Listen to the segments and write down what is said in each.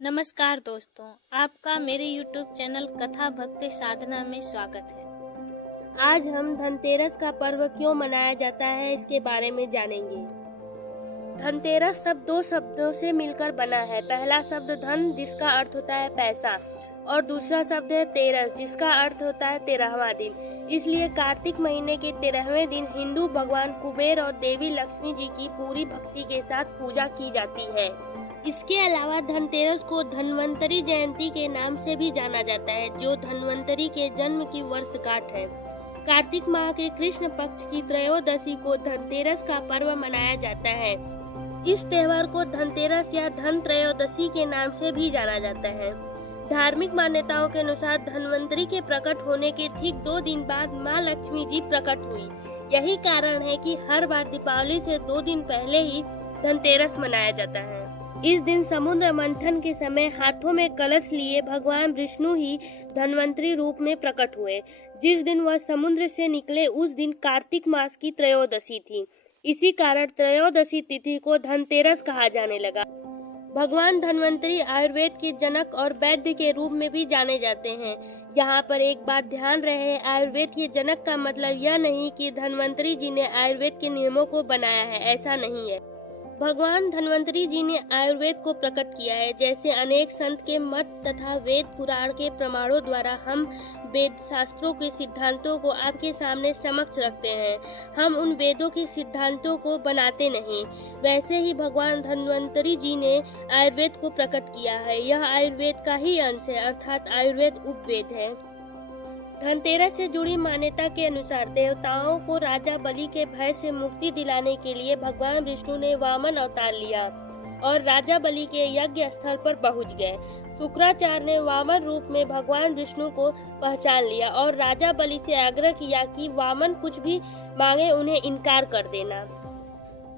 नमस्कार दोस्तों, आपका मेरे YouTube चैनल कथा भक्ति साधना में स्वागत है। आज हम धनतेरस का पर्व क्यों मनाया जाता है इसके बारे में जानेंगे। धनतेरस शब्द दो शब्दों से मिलकर बना है। पहला शब्द धन जिसका अर्थ होता है पैसा और दूसरा शब्द है तेरस जिसका अर्थ होता है 13वां दिन। इसलिए कार्तिक महीने के 13वें दिन हिंदू भगवान कुबेर और देवी लक्ष्मी जी की पूरी भक्ति के साथ पूजा की जाती है। इसके अलावा धनतेरस को धन्वंतरी जयंती के नाम से भी जाना जाता है, जो धन्वंतरी के जन्म की वर्षगांठ है। कार्तिक माह के कृष्ण पक्ष की त्रयोदशी को धनतेरस का पर्व मनाया जाता है। इस त्योहार को धनतेरस या धन त्रयोदशी के नाम से भी जाना जाता है। धार्मिक मान्यताओं के अनुसार धन्वंतरी के प्रकट होने के ठीक 2 दिन बाद माँ लक्ष्मी जी प्रकट हुई। यही कारण है कि हर बार दीपावली से 2 दिन पहले ही धनतेरस मनाया जाता है। इस दिन समुद्र मंथन के समय हाथों में कलश लिए भगवान विष्णु ही धन्वंतरी रूप में प्रकट हुए। जिस दिन वह समुद्र से निकले उस दिन कार्तिक मास की त्रयोदशी थी। इसी कारण त्रयोदशी तिथि को धनतेरस कहा जाने लगा। भगवान धन्वंतरी आयुर्वेद के जनक और वैद्य के रूप में भी जाने जाते हैं। यहाँ पर एक बात ध्यान रहे, आयुर्वेद के जनक का मतलब यह नहीं कि धन्वंतरी जी ने आयुर्वेद के नियमों को बनाया है, ऐसा नहीं है। भगवान धन्वंतरी जी ने आयुर्वेद को प्रकट किया है। जैसे अनेक संत के मत तथा वेद पुराण के प्रमाणों द्वारा हम वेद शास्त्रों के सिद्धांतों को आपके सामने समक्ष रखते हैं। हम उन वेदों के सिद्धांतों को बनाते नहीं। वैसे ही भगवान धन्वंतरी जी ने आयुर्वेद को प्रकट किया है। यह आयुर्वेद का ही अंश है, अर्थात आयुर्वेद उपवेद है। धनतेरस से जुड़ी मान्यता के अनुसार देवताओं को राजा बलि के भय से मुक्ति दिलाने के लिए भगवान विष्णु ने वामन अवतार लिया और राजा बलि के यज्ञ स्थल पर पहुंच गए। शुक्राचार्य ने वामन रूप में भगवान विष्णु को पहचान लिया और राजा बलि से आग्रह किया कि वामन कुछ भी मांगे उन्हें इनकार कर देना।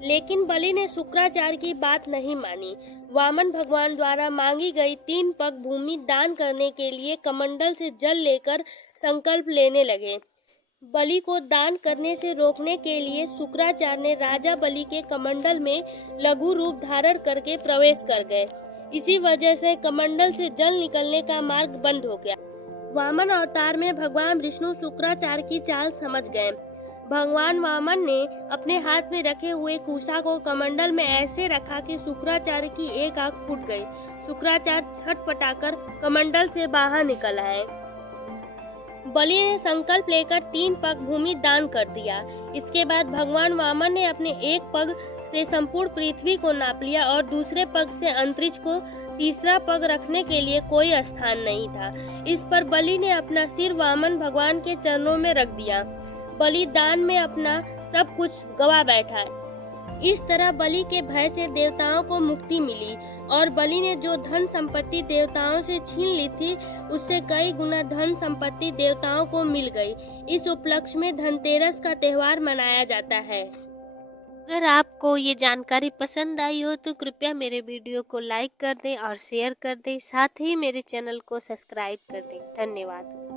लेकिन बलि ने शुक्राचार्य की बात नहीं मानी। वामन भगवान द्वारा मांगी गई 3 पग भूमि दान करने के लिए कमंडल से जल लेकर संकल्प लेने लगे। बलि को दान करने से रोकने के लिए शुक्राचार्य ने राजा बलि के कमंडल में लघु रूप धारण करके प्रवेश कर गए। इसी वजह से कमंडल से जल निकलने का मार्ग बंद हो गया। वामन अवतार में भगवान विष्णु शुक्राचार्य की चाल समझ गए। भगवान वामन ने अपने हाथ में रखे हुए कुशा को कमंडल में ऐसे रखा कि शुक्राचार्य की एक आंख फूट गई। शुक्राचार्य छटपटाकर कमंडल से बाहर निकल आए। बलि ने संकल्प लेकर 3 पग भूमि दान कर दिया। इसके बाद भगवान वामन ने अपने एक पग से संपूर्ण पृथ्वी को नाप लिया और दूसरे पग से अंतरिक्ष को, तीसरा पग रखने के लिए कोई स्थान नहीं था। इस पर बलि ने अपना सिर वामन भगवान के चरणों में रख दिया। बलिदान में अपना सब कुछ गवा बैठा। इस तरह बलि के भय से देवताओं को मुक्ति मिली और बलि ने जो धन संपत्ति देवताओं से छीन ली थी उससे कई गुना धन संपत्ति देवताओं को मिल गई। इस उपलक्ष्य में धनतेरस का त्योहार मनाया जाता है। अगर आपको ये जानकारी पसंद आई हो तो कृपया मेरे वीडियो को लाइक कर दें और शेयर कर दें, साथ ही मेरे चैनल को सब्सक्राइब कर दें। धन्यवाद।